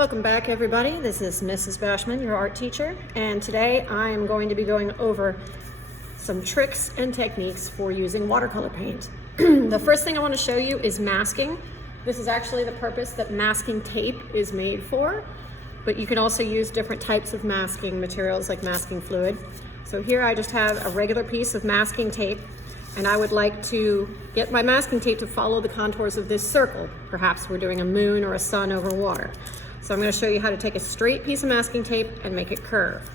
Welcome back, everybody. This is Mrs. Bashman, your art teacher, and today I am going to be going over some tricks and techniques for using watercolor paint. The first thing I want to show you is masking. This is actually the purpose that masking tape is made for, but you can also use different types of masking materials like masking fluid. So here I just have a regular piece of masking tape, and I would like to get my masking tape to follow the contours of this circle. Perhaps we're doing a moon or a sun over water. So I'm going to show you how to take a straight piece of masking tape and make it curve.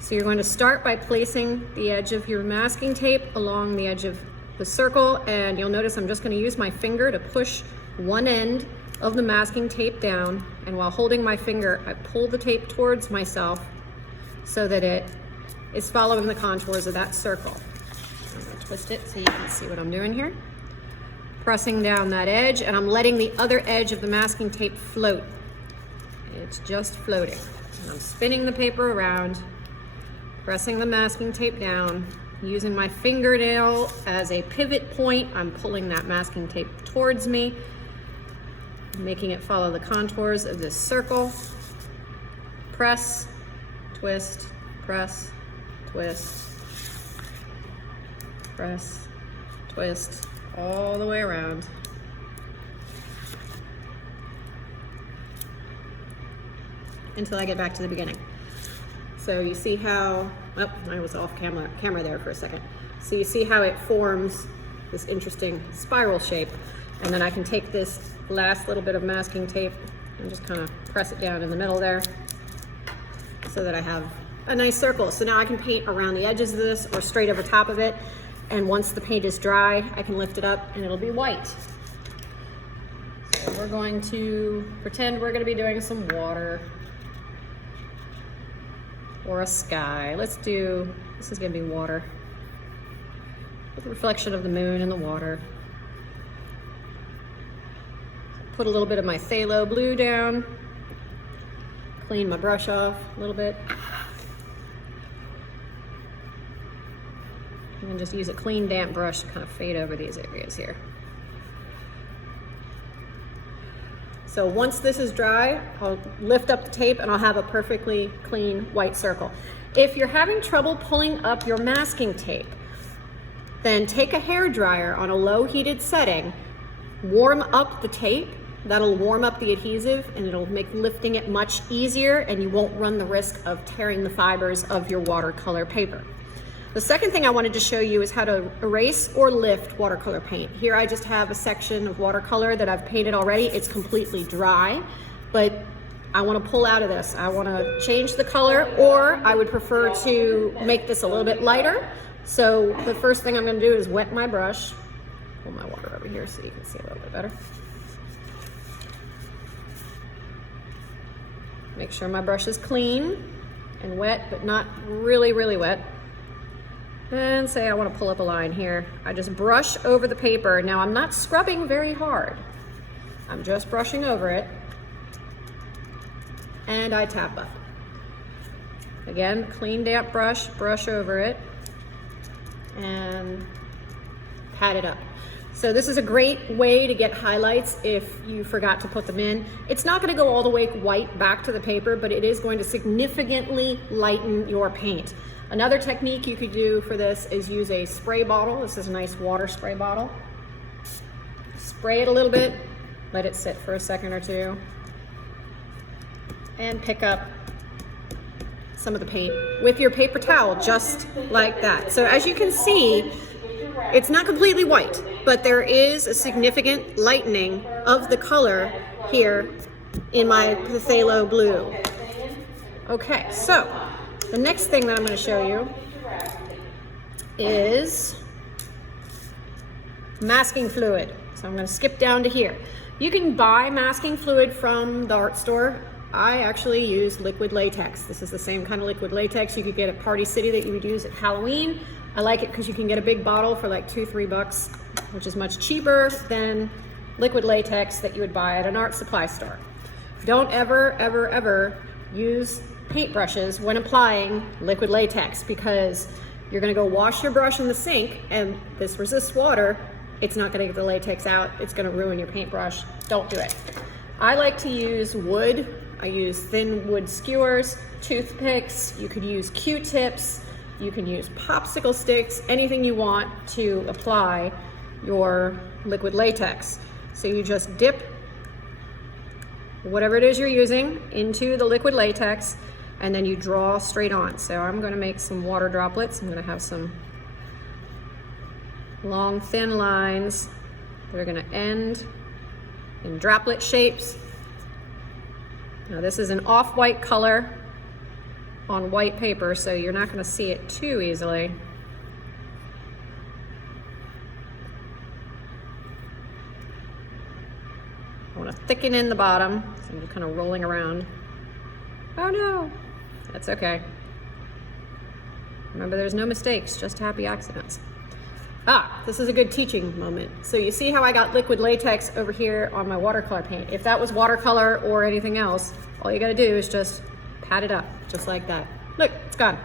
So you're going to start by placing the edge of your masking tape along the edge of the circle, and you'll notice I'm just going to use my finger to push one end of the masking tape down, and while holding my finger I pull the tape towards myself so that it is following the contours of that circle. I'm going to twist it so you can see what I'm doing here. Pressing down that edge, and I'm letting the other edge of the masking tape float. It's just floating. And I'm spinning the paper around, pressing the masking tape down, using my fingernail as a pivot point. I'm pulling that masking tape towards me, making it follow the contours of this circle. Press, twist, press, twist, press, twist, all the way around. Until I get back to the beginning. So you see how, oh, I was off camera there for a second. So you see how it forms this interesting spiral shape. And then I can take this last little bit of masking tape and just kind of press it down in the middle there so that I have a nice circle. So now I can paint around the edges of this or straight over top of it. And once the paint is dry, I can lift it up and it'll be white. So we're going to pretend we're going to be doing some water or a sky. Let's do, this is gonna be water. With the reflection of the moon in the water. Put a little bit of my phthalo blue down. Clean my brush off a little bit. And then just use a clean, damp brush to kind of fade over these areas here. So once this is dry, I'll lift up the tape and I'll have a perfectly clean white circle. If you're having trouble pulling up your masking tape, then take a hairdryer on a low heated setting, warm up the tape. That'll warm up the adhesive and it'll make lifting it much easier, and you won't run the risk of tearing the fibers of your watercolor paper. The second thing I wanted to show you is how to erase or lift watercolor paint. Here I just have a section of watercolor that I've painted already. It's completely dry, but I want to pull out of this. I want to change the color, or I would prefer to make this a little bit lighter. So the first thing I'm going to do is wet my brush. Pull my water over here so you can see a little bit better. Make sure my brush is clean and wet, but not really, really wet. And say I want to pull up a line here. I just brush over the paper. Now I'm not scrubbing very hard. I'm just brushing over it. And I tap up. Again, clean damp brush, brush over it, and pat it up. So this is a great way to get highlights if you forgot to put them in. It's not going to go all the way white back to the paper, but it is going to significantly lighten your paint. Another technique you could do for this is use a spray bottle. This is a nice water spray bottle. Spray it a little bit, let it sit for a second or two, and pick up some of the paint with your paper towel, just like that. So as you can see, it's not completely white, but there is a significant lightening of the color here in my phthalo blue. Okay, so the next thing that I'm going to show you is masking fluid. So I'm going to skip down to here. You can buy masking fluid from the art store. I actually use liquid latex. This is the same kind of liquid latex you could get at Party City that you would use at Halloween. I like it because you can get a big bottle for like $2-3, which is much cheaper than liquid latex that you would buy at an art supply store. Don't ever, ever, ever use paintbrushes when applying liquid latex, because you're going to go wash your brush in the sink and this resists water. It's not going to get the latex out. It's going to ruin your paintbrush. Don't do it. I like to use wood I use thin wood skewers, toothpicks, you could use Q-tips, you can use popsicle sticks, anything you want to apply your liquid latex. So you just dip whatever it is you're using into the liquid latex, and then you draw straight on. So I'm gonna make some water droplets. I'm gonna have some long, thin lines that are gonna end in droplet shapes. Now this is an off-white color on white paper, so you're not gonna see it too easily. I wanna thicken in the bottom, so I'm just kind of rolling around. Oh no, that's okay. Remember, there's no mistakes, just happy accidents. This is a good teaching moment. So you see how I got liquid latex over here on my watercolor paint. If that was watercolor or anything else, all you gotta do is just pat it up, just like that. Look, it's gone.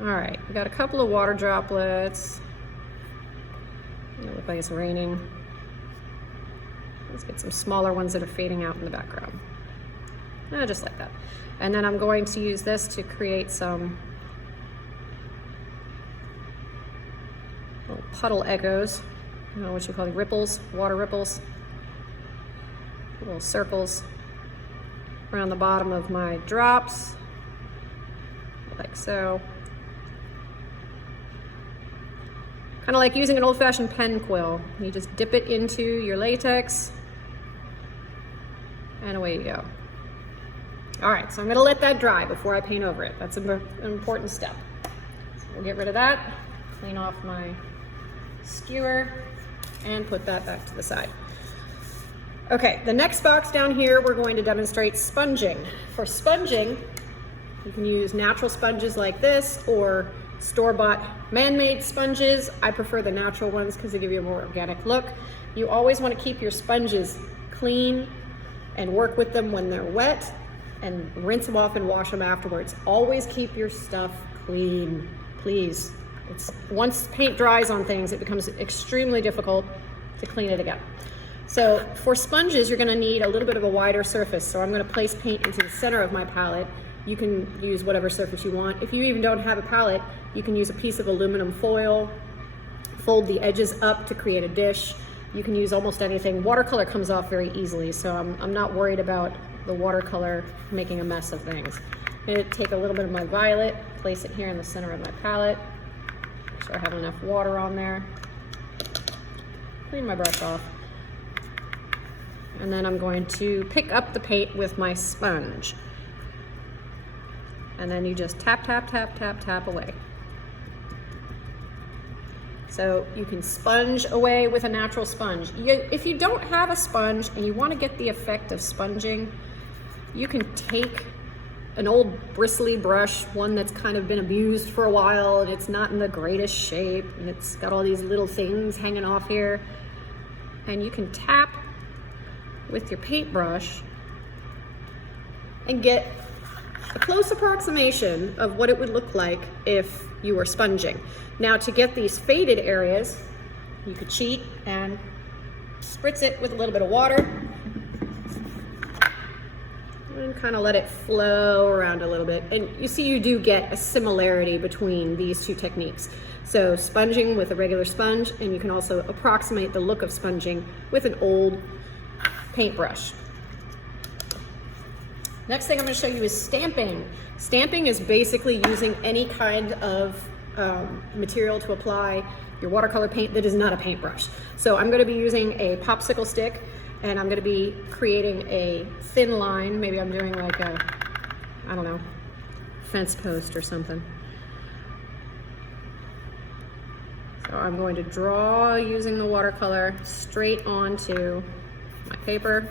All right, we got a couple of water droplets. It looks like it's raining. Let's get some smaller ones that are fading out in the background. Just like that. And then I'm going to use this to create some little puddle echoes. I don't know what you call them, ripples, water ripples. Little circles around the bottom of my drops, like so. Kind of like using an old-fashioned pen quill. You just dip it into your latex, and away you go. All right, so I'm gonna let that dry before I paint over it. That's an important step. So we'll get rid of that, clean off my skewer, and put that back to the side. Okay, the next box down here, we're going to demonstrate sponging. For sponging, you can use natural sponges like this or store-bought man-made sponges. I prefer the natural ones because they give you a more organic look. You always want to keep your sponges clean and work with them when they're wet, and rinse them off and wash them afterwards. Always keep your stuff clean, please. Once paint dries on things, it becomes extremely difficult to clean it again. So for sponges, you're gonna need a little bit of a wider surface. So I'm gonna place paint into the center of my palette. You can use whatever surface you want. If you even don't have a palette, you can use a piece of aluminum foil, fold the edges up to create a dish. You can use almost anything. Watercolor comes off very easily, so I'm not worried about the watercolor making a mess of things. I'm gonna take a little bit of my violet, place it here in the center of my palette. Make sure I have enough water on there. Clean my brush off. And then I'm going to pick up the paint with my sponge. And then you just tap, tap, tap, tap, tap away. So you can sponge away with a natural sponge. If you don't have a sponge and you want to get the effect of sponging, you can take an old bristly brush, one that's kind of been abused for a while and it's not in the greatest shape and it's got all these little things hanging off here, and you can tap with your paintbrush and get a close approximation of what it would look like if you were sponging. Now, to get these faded areas, you could cheat and spritz it with a little bit of water and kind of let it flow around a little bit. And you see, you do get a similarity between these two techniques. So sponging with a regular sponge, and you can also approximate the look of sponging with an old paintbrush. Next thing I'm going to show you is stamping. Stamping is basically using any kind of material to apply your watercolor paint that is not a paintbrush. So I'm going to be using a popsicle stick, and I'm going to be creating a thin line. Maybe I'm doing like a, I don't know, fence post or something. So I'm going to draw using the watercolor straight onto my paper.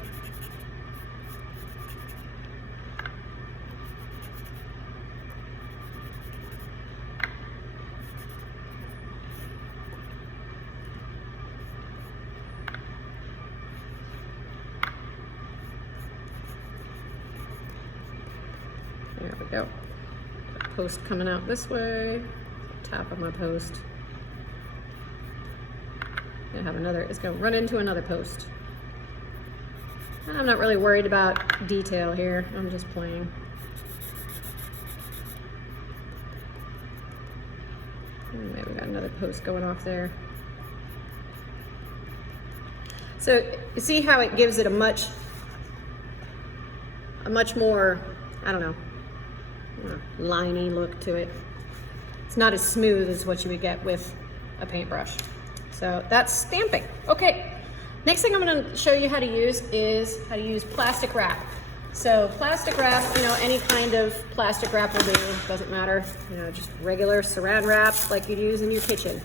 There we go. Post coming out this way. Top of my post. I have another, it's going to run into another post. I'm not really worried about detail here. I'm just playing. Maybe we got another post going off there. So you see how it gives it a much more, I don't know, liney look to it. It's not as smooth as what you would get with a paintbrush. So that's stamping. Okay, next thing I'm gonna show you how to use is how to use plastic wrap. So plastic wrap, you know, any kind of plastic wrap will do, doesn't matter. You know, just regular saran wrap like you'd use in your kitchen.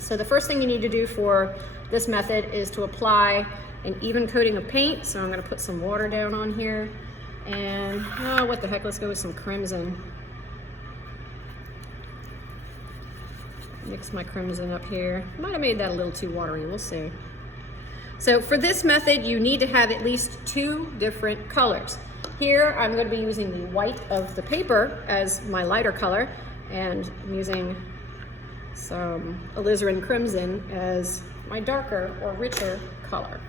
So the first thing you need to do for this method is to apply an even coating of paint. So I'm gonna put some water down on here. And, oh, what the heck, let's go with some crimson. Mix my crimson up here. Might have made that a little too watery, we'll see. So for this method, you need to have at least 2 different colors. Here, I'm going to be using the white of the paper as my lighter color, and I'm using some alizarin crimson as my darker or richer color.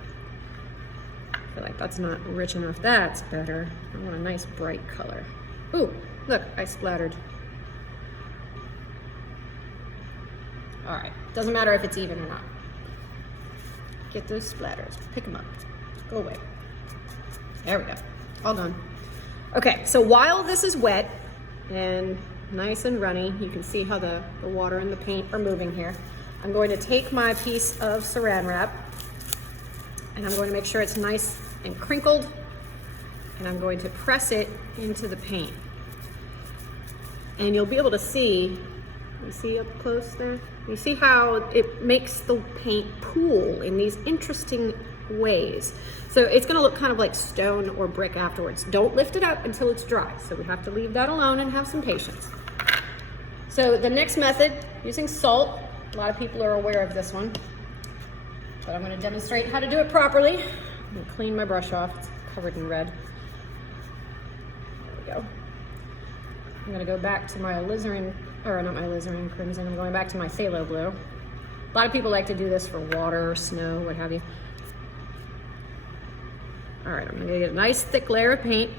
I feel like that's not rich enough. That's better. I want a nice bright color. Ooh, look, I splattered. All right, doesn't matter if it's even or not. Get those splatters, pick them up, go away. There we go, all done. Okay, so while this is wet and nice and runny, you can see how the water and the paint are moving here. I'm going to take my piece of saran wrap and I'm going to make sure it's nice and crinkled, and I'm going to press it into the paint. And you'll be able to see, you see up close there? You see how it makes the paint pool in these interesting ways. So it's gonna look kind of like stone or brick afterwards. Don't lift it up until it's dry. So we have to leave that alone and have some patience. So the next method, using salt. A lot of people are aware of this one, but I'm gonna demonstrate how to do it properly. I'm gonna clean my brush off, it's covered in red. There we go. I'm gonna go back to my alizarin, or not my alizarin crimson, I'm going back to my phthalo blue. A lot of people like to do this for water or snow, what have you. All right, I'm gonna get a nice thick layer of paint,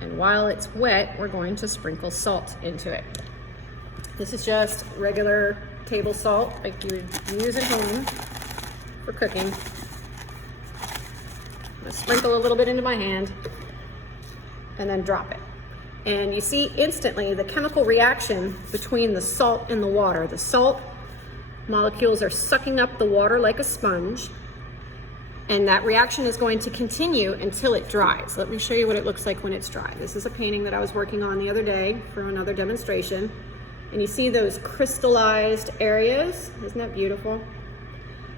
and while it's wet, we're going to sprinkle salt into it. This is just regular table salt, like you would use at home for cooking. I'm gonna sprinkle a little bit into my hand, and then drop it. And you see instantly the chemical reaction between the salt and the water. The salt molecules are sucking up the water like a sponge, and that reaction is going to continue until it dries. Let me show you what it looks like when it's dry. This is a painting that I was working on the other day for another demonstration. And you see those crystallized areas? Isn't that beautiful?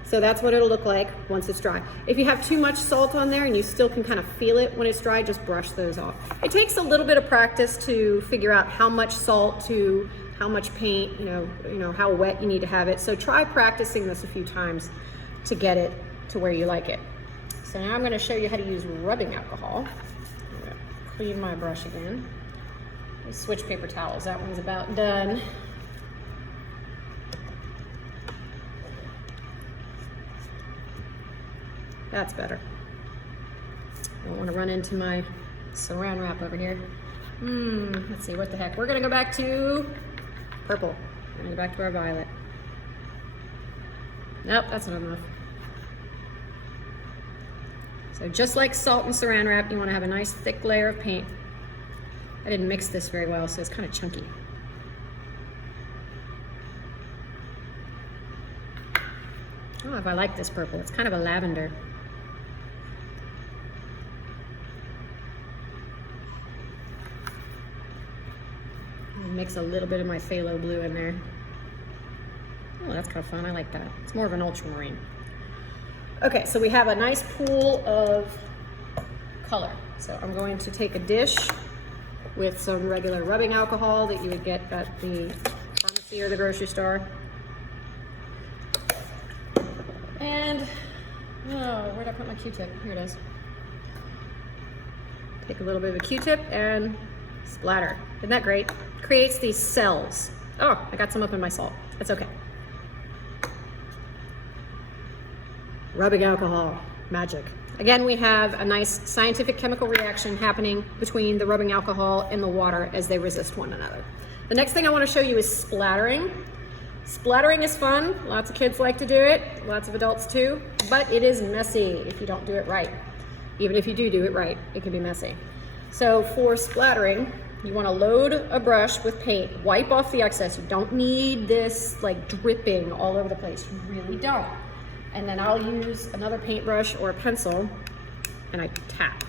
So that's what it'll look like once it's dry. If you have too much salt on there and you still can kind of feel it when it's dry, just brush those off. It takes a little bit of practice to figure out how much salt to how much paint, you know how wet you need to have it. So try practicing this a few times to get it to where you like it. So now I'm going to show you how to use rubbing alcohol. I'm going to clean my brush again. Let's switch paper towels. That one's about done. That's better. I don't want to run into my saran wrap over here. Let's see, what the heck. We're gonna go back to purple. We're gonna go back to our violet. Nope, that's not enough. So just like salt and saran wrap, you want to have a nice thick layer of paint. I didn't mix this very well, so it's kind of chunky. I don't know if I like this purple. It's kind of a lavender. Mix a little bit of my phthalo blue in there. Oh, that's kind of fun. I like that. It's more of an ultramarine. Okay, so we have a nice pool of color. So I'm going to take a dish with some regular rubbing alcohol that you would get at the pharmacy or the grocery store. And, oh, where'd I put my Q-tip? Here it is. Take a little bit of a Q-tip and splatter. Isn't that great? Creates these cells. Oh, I got some up in my salt. That's okay. Rubbing alcohol. magic. Again, we have a nice scientific chemical reaction happening between the rubbing alcohol and the water as they resist one another. The next thing I want to show you is splattering. Splattering is fun. Lots of kids like to do it, lots of adults too, but it is messy if you don't do it right. Even if you do it right, it can be messy. So for splattering, you want to load a brush with paint, wipe off the excess. You don't need this like dripping all over the place. You really don't. And then I'll use another paintbrush or a pencil and I tap.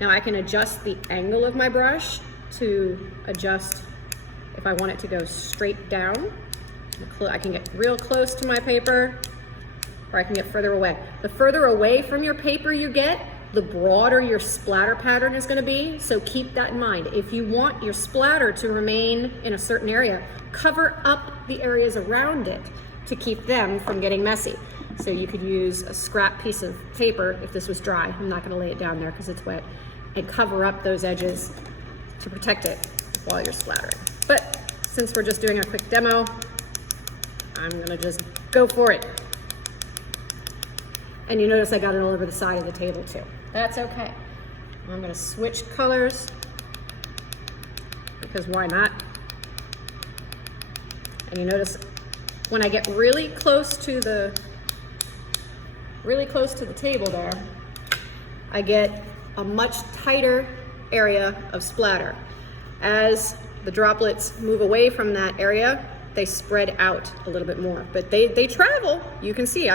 Now I can adjust the angle of my brush to adjust if I want it to go straight down. I can get real close to my paper or I can get further away. The further away from your paper you get, the broader your splatter pattern is going to be. So keep that in mind. If you want your splatter to remain in a certain area, cover up the areas around it to keep them from getting messy. So you could use a scrap piece of paper if this was dry. I'm not going to lay it down there because it's wet, and cover up those edges to protect it while you're splattering. But since we're just doing a quick demo, I'm going to just go for it. And you notice I got it all over the side of the table too. That's okay. I'm going to switch colors because why not? And you notice when I get really close to the table there, I get a much tighter area of splatter. As the droplets move away from that area, they spread out a little bit more, but they travel. You can see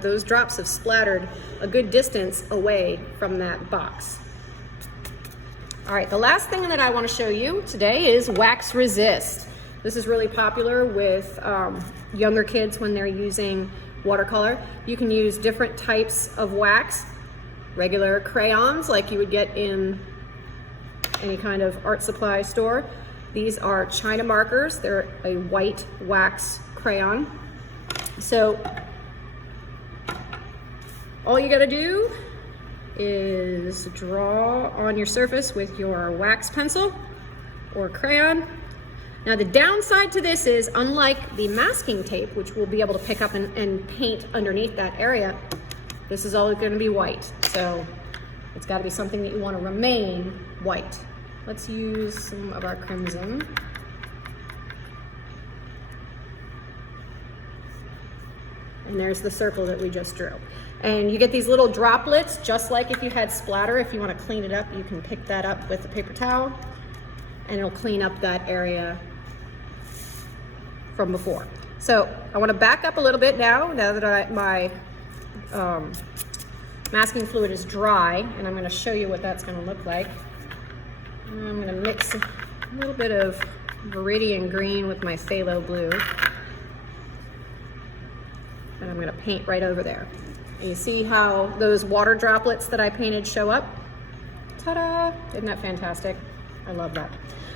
those drops have splattered a good distance away from that box. All right, the last thing that I want to show you today is wax resist. This is really popular with younger kids when they're using watercolor. You can use different types of wax, regular crayons like you would get in any kind of art supply store. These are China markers. They're a white wax crayon. So all you gotta do is draw on your surface with your wax pencil or crayon. Now the downside to this is, unlike the masking tape, which we'll be able to pick up and paint underneath that area, this is all gonna be white. So it's gotta be something that you wanna remain white. Let's use some of our crimson. And there's the circle that we just drew. And you get these little droplets, just like if you had splatter. If you want to clean it up, you can pick that up with a paper towel and it'll clean up that area from before. So I want to back up a little bit now that my masking fluid is dry, and I'm going to show you what that's going to look like. I'm going to mix a little bit of Viridian green with my phthalo blue, and I'm going to paint right over there. And you see how those water droplets that I painted show up? Ta-da! Isn't that fantastic? I love that.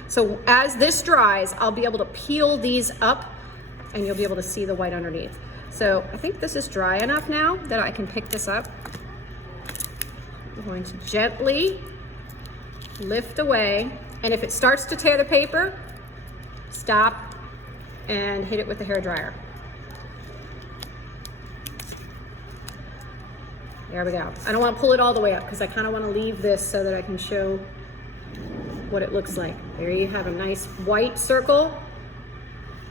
So as this dries, I'll be able to peel these up and you'll be able to see the white underneath. So I think this is dry enough now that I can pick this up. I'm going to gently lift away, and if it starts to tear the paper, stop and hit it with the hairdryer. There we go. I don't want to pull it all the way up because I kind of want to leave this so that I can show what it looks like. There you have a nice white circle,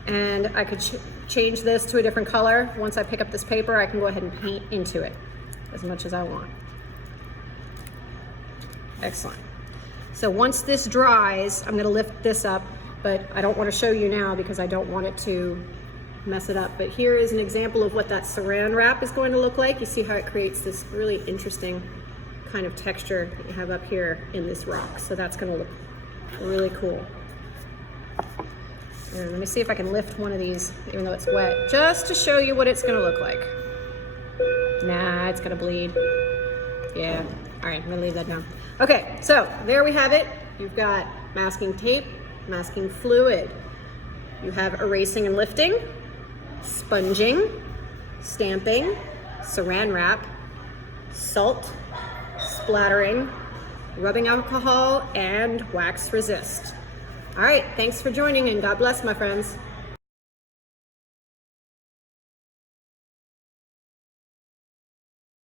and I could change this to a different color. Once I pick up this paper, I can go ahead and paint into it as much as I want. Excellent. So once this dries, I'm going to lift this up, but I don't want to show you now because I don't want it to mess it up. But here is an example of what that saran wrap is going to look like. You see how it creates this really interesting kind of texture that you have up here in this rock. So that's going to look really cool. And let me see if I can lift one of these, even though it's wet, just to show you what it's going to look like. Nah, it's going to bleed. Yeah. All right, I'm going to leave that down. Okay, so there we have it. You've got masking tape, masking fluid. You have erasing and lifting, sponging, stamping, saran wrap, salt, splattering, rubbing alcohol, and wax resist. All right, thanks for joining, and God bless, my friends.